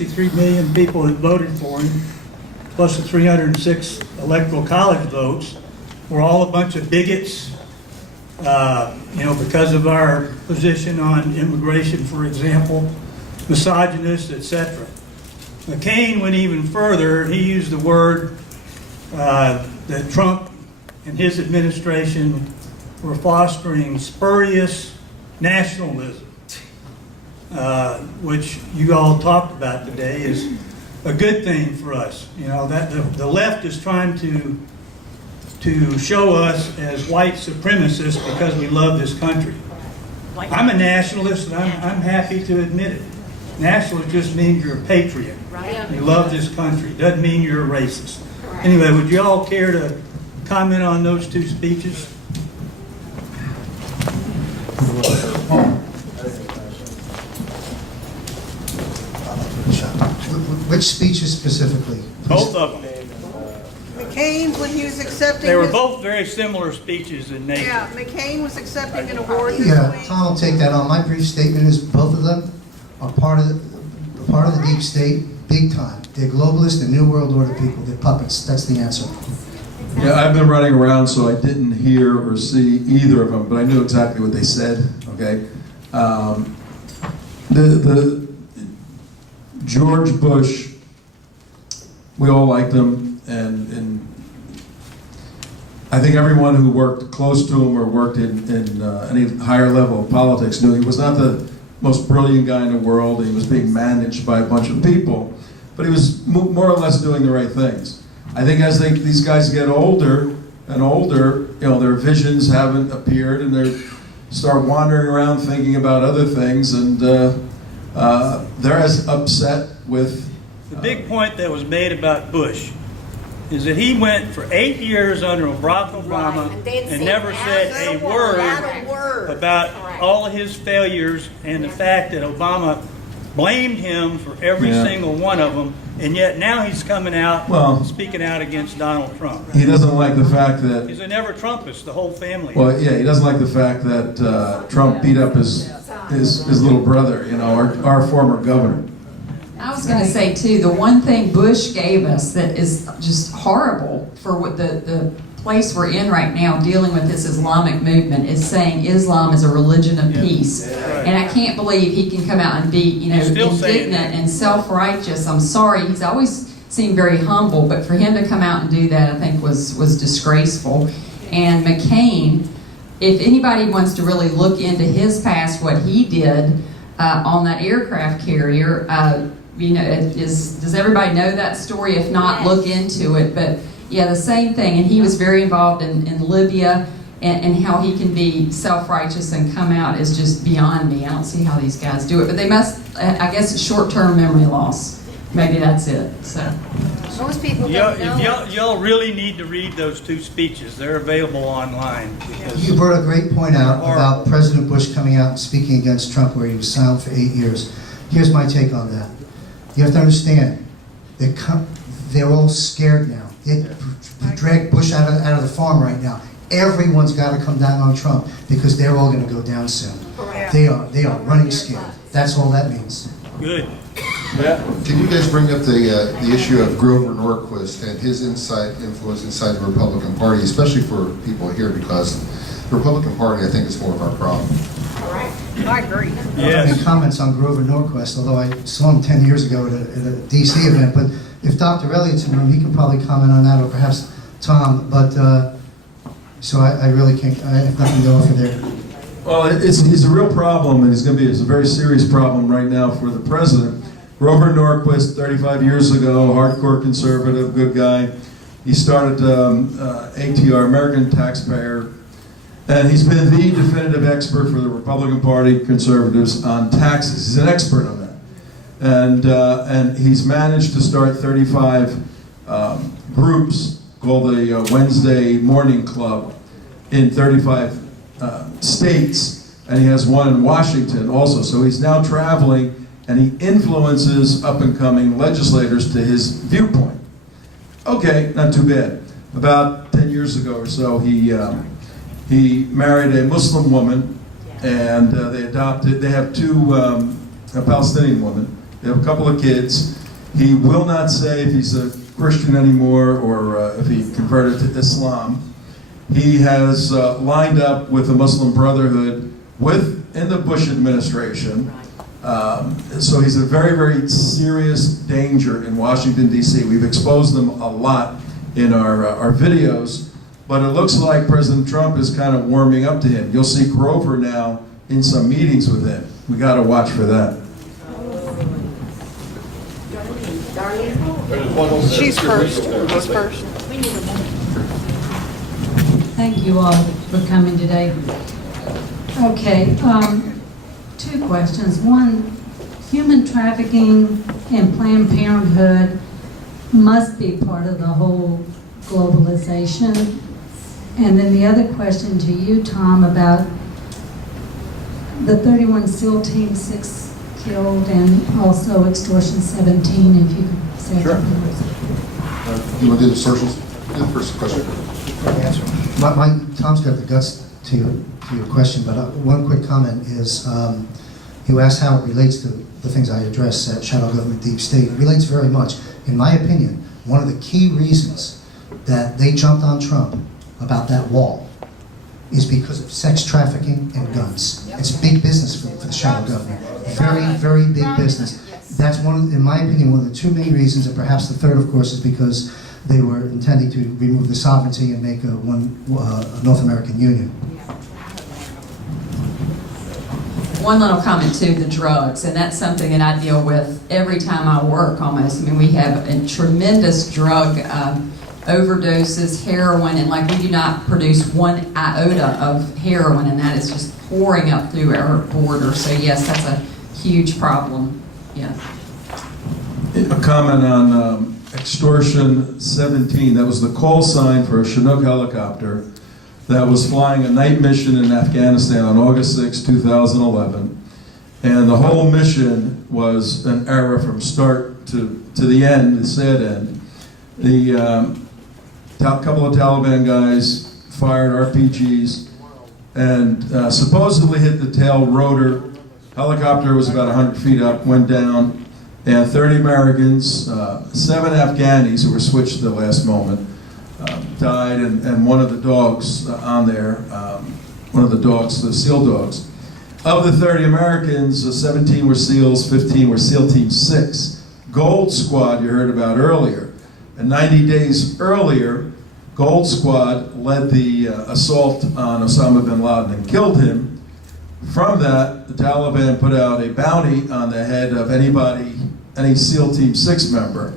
63 million people that voted for him, plus the 306 electoral college votes, were all a bunch of bigots, because of our position on immigration, for example, misogynists, etc. McCain went even further. He used the word that Trump and his administration were fostering spurious nationalism, which you all talked about today is a good thing for us. You know, that the left is trying to show us as white supremacists because we love this country. I'm a nationalist, and I'm happy to admit it. Nationalist just means you're a patriot. You love this country. Doesn't mean you're a racist. Anyway, would you all care to comment on those two speeches? Which speeches specifically? Both of them. McCain, when he was accepting... They were both very similar speeches in nature. Yeah, McCain was accepting an award this Yeah, week. Tom will take that on. My brief statement is both of them are part of the deep state, big time. They're globalists, they're New World Order people, they're puppets. That's the answer. Yeah, I've been running around, so I didn't hear or see either of them, but I knew exactly what they said. Okay, the George Bush, we all liked him, and I think everyone who worked close to him or worked in any higher level of politics knew he was not the most brilliant guy in the world. He was being managed by a bunch of people, but he was more or less doing the right things. I think as these guys get older and older, their visions haven't appeared, and they start wandering around thinking about other things, and they're as upset with... The big point that was made about Bush is that he went for 8 years under Barack Obama and never said a word about all of his failures and the fact that Obama blamed him for every single one of them, and yet now he's coming out speaking out against Donald Trump. He doesn't like the fact that... He's a never-Trumpist, the whole family. Well, yeah, he doesn't like the fact that Trump beat up his little brother, our former governor. I was going to say, too, the one thing Bush gave us that is just horrible for what the place we're in right now dealing with this Islamic movement is saying Islam is a religion of peace. And I can't believe he can come out and be, indignant and self-righteous. I'm sorry. He's always seemed very humble, but for him to come out and do that, I think was disgraceful. And McCain, if anybody wants to really look into his past, what he did on that aircraft carrier, does everybody know that story? If not, look into it. But yeah, the same thing. And he was very involved in Libya, and how he can be self-righteous and come out is just beyond me. I don't see how these guys do it. But they must, I guess, it's short-term memory loss. Maybe that's it. So Most people don't know. Y'all really need to read those two speeches. They're available online. You brought a great point out about President Bush coming out and speaking against Trump, where he was silent for 8 years. Here's my take on that. You have to understand, they're all scared now. They drag Bush out of the farm right now. Everyone's got to come down on Trump because they're all going to go down soon. They are running scared. That's all that means. Good. Can you guys bring up the issue of Grover Norquist and his influence inside the Republican Party, especially for people here, because the Republican Party, I think, is more of our problem. I agree. Yes. Any comments on Grover Norquist, although I saw him 10 years ago at a DC event, but if Dr. Elliott's in the room, he can probably comment on that, or perhaps Tom, but so I really can't, I have nothing to offer there. Well, it's a real problem, and it's a very serious problem right now for the president. Grover Norquist, 35 years ago, hardcore conservative, good guy. He started ATR, American Taxpayer, and he's been the definitive expert for the Republican Party conservatives on taxes. He's an expert on that. And he's managed to start 35 groups called the Wednesday Morning Club in 35 states, and he has one in Washington also. So he's now traveling, and he influences up-and-coming legislators to his viewpoint. Okay, not too bad. About 10 years ago or so, he married a Muslim woman, and they have two, a Palestinian woman, They have a couple of kids. He will not say if he's a Christian anymore or if he converted to Islam. He has lined up with the Muslim Brotherhood in the Bush administration. So he's a very, very serious danger in Washington, D.C. We've exposed them a lot in our videos, but it looks like President Trump is kind of warming up to him. You'll see Grover now in some meetings with him. We got to watch for that. She's first. Who's first? Thank you all for coming today. Okay, two questions. One, human trafficking and Planned Parenthood must be part of the whole globalization. And then the other question to you, Tom, about the 31 SEAL Team 6 killed and also extortion 17, if you could say Sure. something. You want to do the socials? Do the first question. Tom's got the guts to your question, but one quick comment is, you asked how it relates to the things I addressed at Shadow Government Deep State. It relates very much. In my opinion, one of the key reasons that they jumped on Trump about that wall is because of sex trafficking and guns. It's big business for the shadow government. Very, very big business. That's in my opinion, one of the two main reasons, and perhaps the third, of course, is because they were intending to remove the sovereignty and make a North American Union. One little comment too, the drugs, and that's something that I deal with every time I work almost. I mean, we have a tremendous drug overdoses, heroin, and like we do not produce one iota of heroin, and that is just pouring up through our border. So yes, that's a huge problem. Yeah. A comment on extortion 17. That was the call sign for a Chinook helicopter that was flying a night mission in Afghanistan on August 6, 2011. And the whole mission was an error from start to the end, the sad end. The couple of Taliban guys fired RPGs and supposedly hit the tail rotor. Helicopter was about 100 feet up, went down, and 30 Americans, 7 Afghanis who were switched at the last moment, died, and one of the dogs on there, one of the dogs, the SEAL dogs. Of the 30 Americans, 17 were SEALs, 15 were SEAL Team 6. Gold Squad you heard about earlier. And 90 days earlier, Gold Squad led the assault on Osama bin Laden and killed him. From that, the Taliban put out a bounty on the head of any SEAL Team 6 member.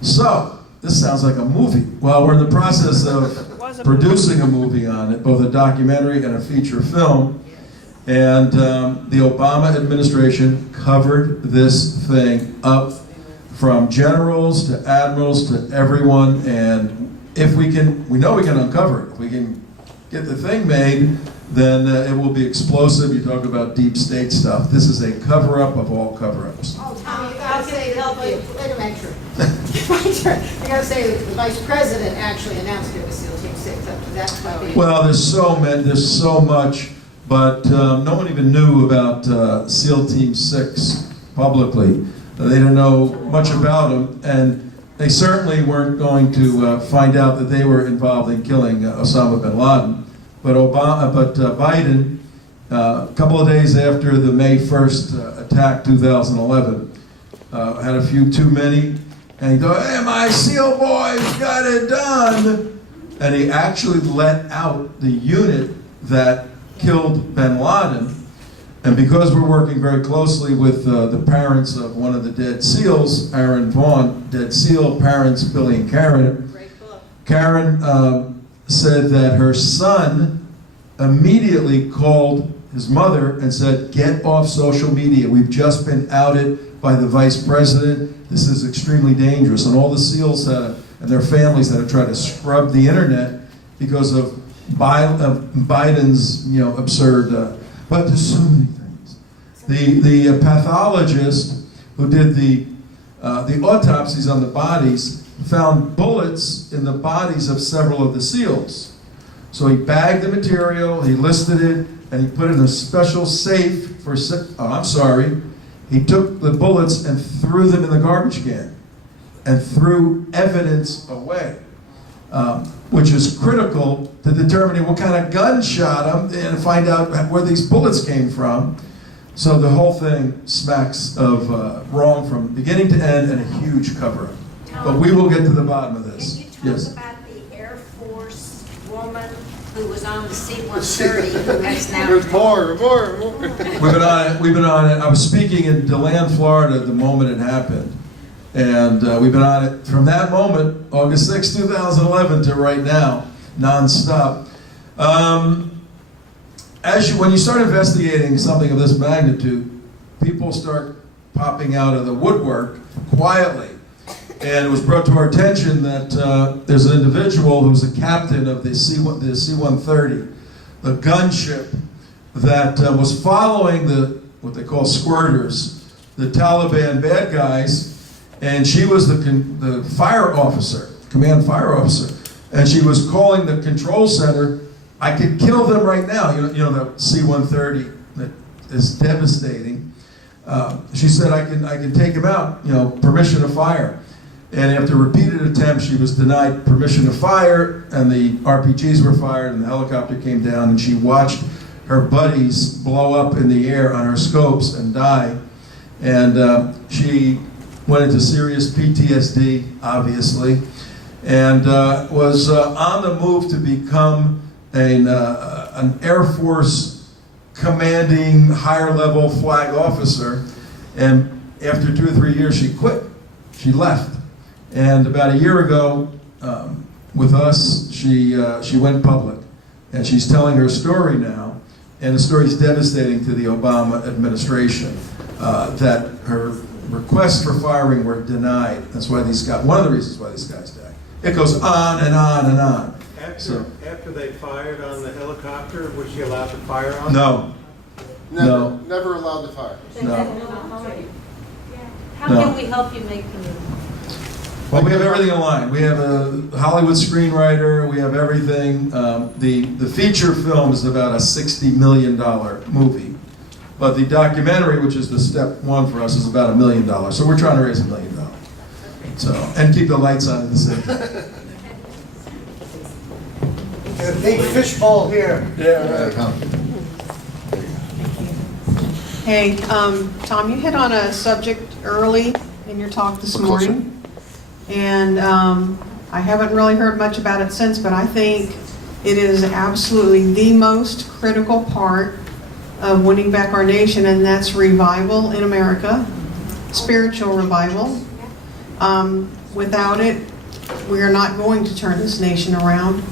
So, this sounds like a movie. Well, we're in the process of producing a movie on it, both a documentary and a feature film. And the Obama administration covered this thing up from generals to admirals to everyone. And if we know we can uncover it. If we can get the thing made, then it will be explosive. You talk about deep state stuff. This is a cover-up of all cover-ups. Oh, Tom, you gotta say, wait a minute, you gotta say the vice president actually announced it was SEAL Team 6. That's probably. Well, there's so much, but no one even knew about SEAL Team 6 publicly. They didn't know much about them, and they certainly weren't going to find out that they were involved in killing Osama bin Laden. But Biden, a couple of days after the May 1st attack, 2011, had a few too many, and he thought, hey, my SEAL boys got it done. And he actually let out the unit that killed bin Laden. And because we're working very closely with the parents of one of the dead SEALs, Aaron Vaughn, dead SEAL parents, Billy and Karen, Karen said that her son immediately called his mother and said, get off social media. We've just been outed by the vice president. This is extremely dangerous. And all the SEALs and their families that have tried to scrub the internet because of Biden's absurd, but there's so many things. The pathologist who did the autopsies on the bodies found bullets in the bodies of several of the SEALs. So he bagged the material, he listed it, and he put it in a special safe for, He took the bullets and threw them in the garbage can and threw evidence away, which is critical to determining what kind of gun shot him and find out where these bullets came from. So the whole thing smacks of wrong from beginning to end and a huge cover-up. But we will get to the bottom of this. Can you talk Yes. about the Air Force woman who was on the C-130 who has now... More. We've been on it. I was speaking in DeLand, Florida the moment it happened. And we've been on it from that moment, August 6, 2011, to right now, nonstop. When you start investigating something of this magnitude, people start popping out of the woodwork quietly. And it was brought to our attention that there's an individual who's a captain of the C-130, the gunship that was following what they call squirters, the Taliban bad guys, and she was the fire officer, command fire officer, and she was calling the control center, I could kill them right now. You know the C-130 that is devastating. She said, I can take him out, permission to fire. And after repeated attempts, she was denied permission to fire, and the RPGs were fired, and the helicopter came down, and she watched her buddies blow up in the air on her scopes and die. And she went into serious PTSD, obviously, and was on the move to become an Air Force commanding higher-level flag officer. And after 2 or 3 years, she quit. She left. And about a year ago, with us, she went public. And she's telling her story now. And the story is devastating to the Obama administration, that her requests for firing were denied. That's why one of the reasons why these guys died. It goes on and on and on. After they fired on the helicopter, was she allowed to fire on No. No. Never allowed to fire. No. How No. can we help you make the move? Well, we have everything in line. We have a Hollywood screenwriter. We have everything. The feature film is about a $60 million movie. But the documentary, which is the step one for us, is about $1 million. So we're trying to raise $1 million. So, and keep the lights on in the city. A big fishbowl here. Hey, Tom, you hit on a subject early in your talk this morning. And I haven't really heard much about it since, but I think it is absolutely the most critical part of winning back our nation, and that's revival in America, spiritual revival. Without it, we are not going to turn this nation around.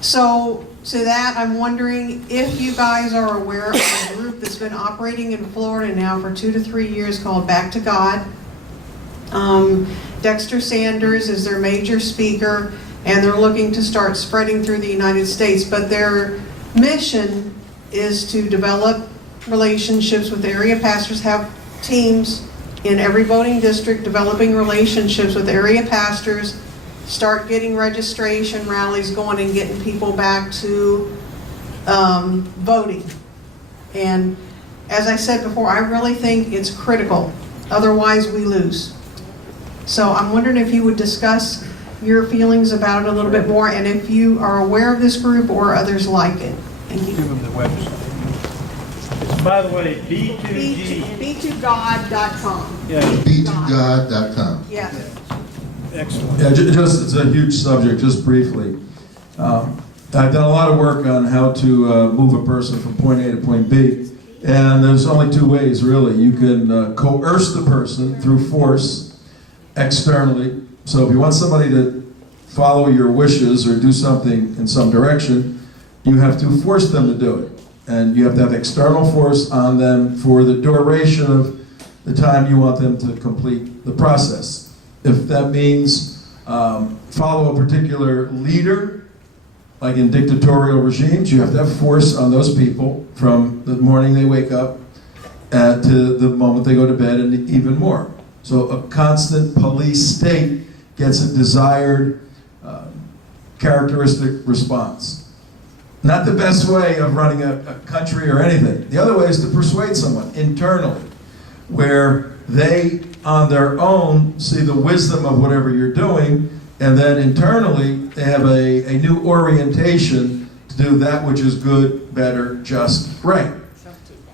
So to that, I'm wondering if you guys are aware of a group that's been operating in Florida now for 2 to 3 years called Back to God. Dexter Sanders is their major speaker, and they're looking to start spreading through the United States. But their mission is to develop relationships with area pastors, have teams in every voting district developing relationships with area pastors, start getting registration rallies going and getting people back to voting. And as I said before, I really think it's critical. Otherwise, we lose. So I'm wondering if you would discuss your feelings about it a little bit more, and if you are aware of this group or others like it. Thank you. Give them the website. It's, by the way, B2G. B2God.com. Yeah, B2God.com. Yes. excellent. Yeah, it's a huge subject, just briefly. I've done a lot of work on how to move a person from point A to point B. And there's only 2 ways, really. You can coerce the person through force externally. So if you want somebody to follow your wishes or do something in some direction, you have to force them to do it. And you have to have external force on them for the duration of the time you want them to complete the process. If that means follow a particular leader, like in dictatorial regimes, you have to have force on those people from the morning they wake up to the moment they go to bed, and even more. So a constant police state gets a desired characteristic response. Not the best way of running a country or anything. The other way is to persuade someone internally. where they, on their own, see the wisdom of whatever you're doing, and then internally, they have a new orientation to do that which is good, better, just, right.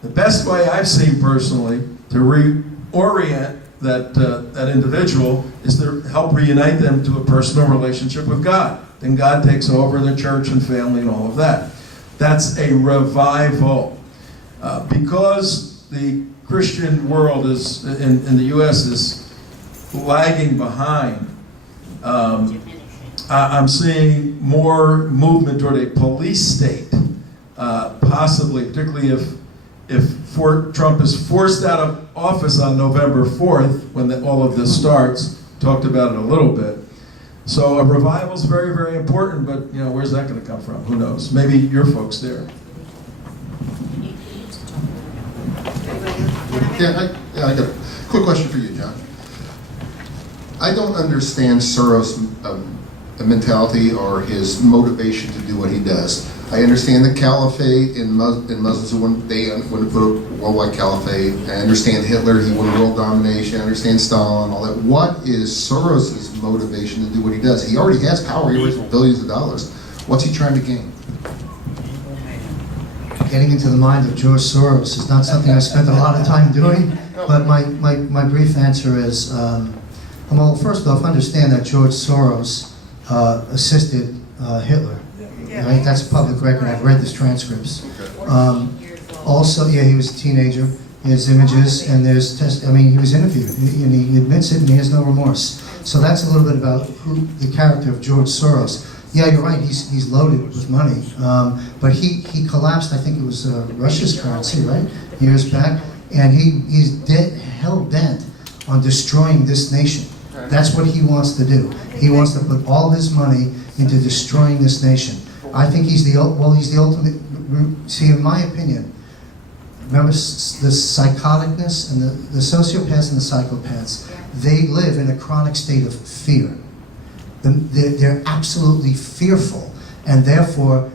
The best way I've seen personally to reorient that individual is to help reunite them to a personal relationship with God. Then God takes over the church and family and all of that. That's a revival. Because the Christian world is in the U.S. is lagging behind, I'm seeing more movement toward a police state, possibly, particularly if Trump is forced out of office on November 4th, when all of this starts. Talked about it a little bit. So a revival is very, very important, but where's that going to come from? Who knows? Maybe your folks there. Yeah, I got a quick question for you, John. I don't understand Soros' mentality or his motivation to do what he does. I understand the caliphate in Muslims who want to put a worldwide caliphate. I understand Hitler, he wanted world domination. I understand Stalin, all that. What is Soros' motivation to do what he does? He already has power, he raised billions of dollars. What's he trying to gain? Getting into the mind of George Soros is not something I spent a lot of time doing, but my brief answer is, well, first off, understand that George Soros assisted Hitler. Right? That's a public record. I've read his transcripts. Also, yeah, he was a teenager. There's images, and there's he was interviewed, and he admits it, and he has no remorse. So that's a little bit about the character of George Soros. Yeah, you're right. He's loaded with money, but he collapsed. I think it was Russia's currency, right, years back, and he's hell bent on destroying this nation. That's what he wants to do. He wants to put all his money into destroying this nation. I think he's the ultimate. See, in my opinion, remember the psychoticness and the sociopaths and the psychopaths. They live in a chronic state of fear. They're absolutely fearful, and therefore,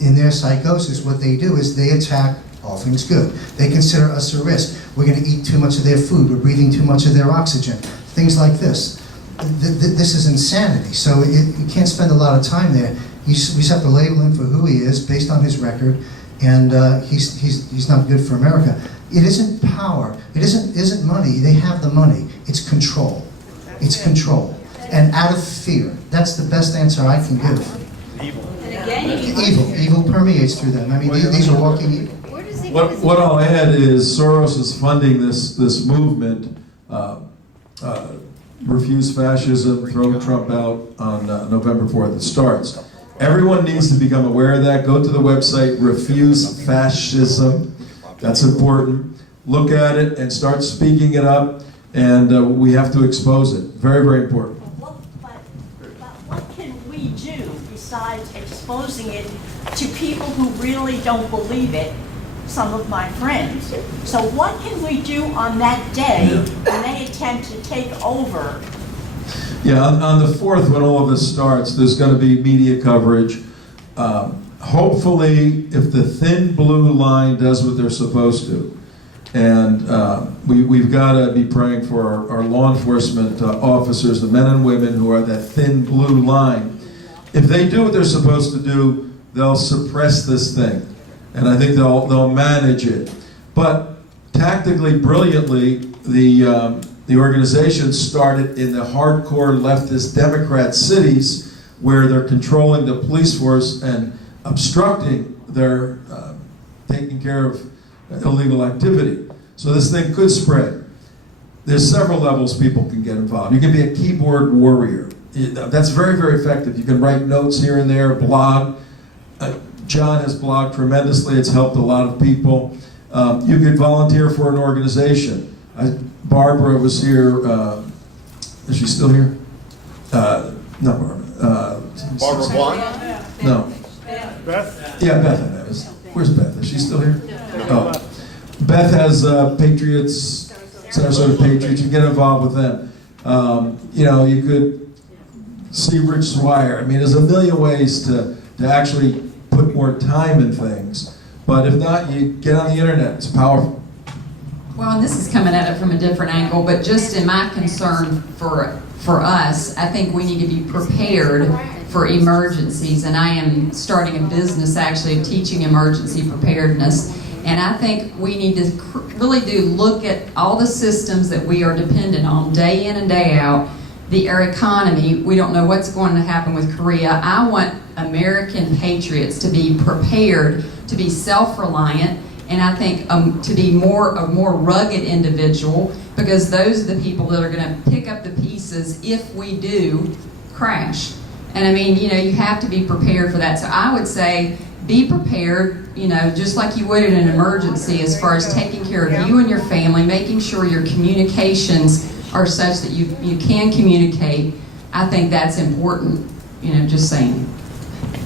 in their psychosis, what they do is they attack all things good. They consider us a risk. We're going to eat too much of their food. We're breathing too much of their oxygen. Things like this. This is insanity. So you can't spend a lot of time there. We just have to label him for who he is based on his record, and he's not good for America. It isn't power. It isn't money. They have the money. It's control. It's control. And out of fear. That's the best answer I can give. Evil permeates through them. I mean, these are walking evil. What I'll add is Soros is funding this movement. Refuse fascism, throw Trump out on November 4th. It starts. Everyone needs to become aware of that. Go to the website, Refuse Fascism. That's important. Look at it and start speaking it up, and we have to expose it. Very, very important. But what can we do besides exposing it to people who really don't believe it? Some of my friends. So what can we do on that day when they attempt to take over? Yeah, on the 4th, when all of this starts, there's going to be media coverage. Hopefully, if the thin blue line does what they're supposed to, and we've got to be praying for our law enforcement officers, the men and women who are that thin blue line. If they do what they're supposed to do, they'll suppress this thing. And I think they'll manage it. But tactically, brilliantly, the organization started in the hardcore leftist Democrat cities where they're controlling the police force and obstructing their taking care of illegal activity. So this thing could spread. There's several levels people can get involved. You can be a keyboard warrior. That's very, very effective. You can write notes here and there, blog. John has blogged tremendously. It's helped a lot of people. You could volunteer for an organization. Barbara was here. Is she still here? No, Barbara. Barbara Blunt? No. Beth? Yeah, Beth. Where's Beth? Is she still here? Oh. Beth has Patriots, Sarasota Patriots. You get involved with them. You could see Rich Swire. I mean, there's a million ways to actually put more time in things. But if not, you get on the internet. It's powerful. Well, and this is coming at it from a different angle, but just in my concern for us, I think we need to be prepared for emergencies. And I am starting a business actually of teaching emergency preparedness. And I think we need to really look at all the systems that we are dependent on day in and day out. Our economy, we don't know what's going to happen with Korea. I want American patriots to be prepared, to be self-reliant, and I think to be a more rugged individual, because those are the people that are going to pick up the pieces if we do crash. And I mean, you have to be prepared for that. So I would say be prepared, just like you would in an emergency, as far as taking care of you and your family, making sure your communications are such that you can communicate. I think that's important, just saying.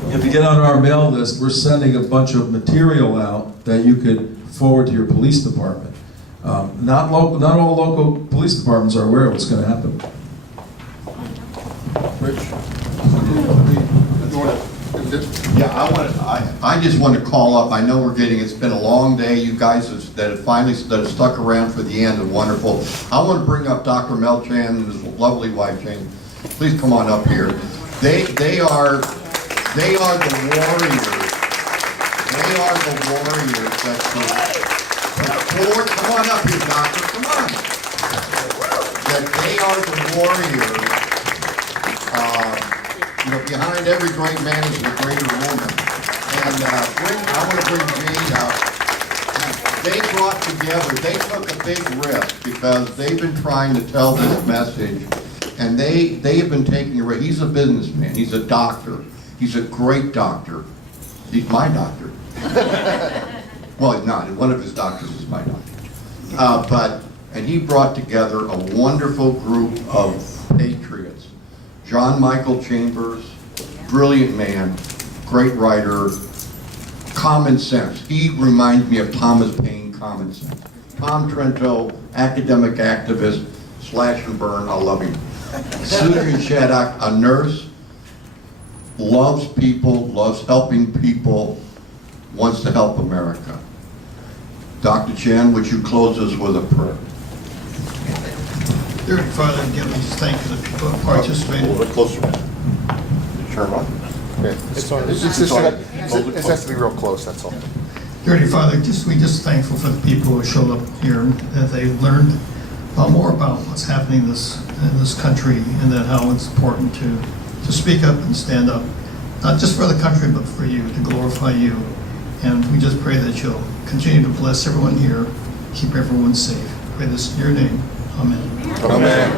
If you get on our mail list, we're sending a bunch of material out that you could forward to your police department. Not all local police departments are aware of what's going to happen. Rich? Yeah, I just want to call up. I know it's been a long day. You guys that have stuck around for the end are wonderful. I want to bring up Dr. Mel Chan and his lovely wife, Jane. Please come on up here. They are the warriors. They are the warriors that support. Come on up here, doctor. Come on. That they are the warriors. Behind every great man is a greater woman. And I want to bring Jane out. They brought together, they took a big risk because they've been trying to tell this message, and they have been taking a risk. He's a businessman, he's a doctor, he's a great doctor. He's my doctor. Well, he's not. One of his doctors is my doctor. And he brought together a wonderful group of patriots. John Michael Chambers, brilliant man, great writer, common sense. He reminds me of Thomas Paine, common sense. Tom Trento, academic activist, slash and burn, I love him. Susan Shaddock, a nurse, loves people, loves helping people, wants to help America. Dr. Chan, would you close us with a prayer? Dear Father, again, we just thank the people who participated. A little bit closer. Turn on. Okay. It has to be real close, that's all. Dear Father, we just thankful for the people who showed up here, that they learned more about what's happening in this country, and that how it's important to speak up and stand up, not just for the country, but for you, to glorify you. And we just pray that you'll continue to bless everyone here, keep everyone safe. Pray this in your name. Amen. Amen.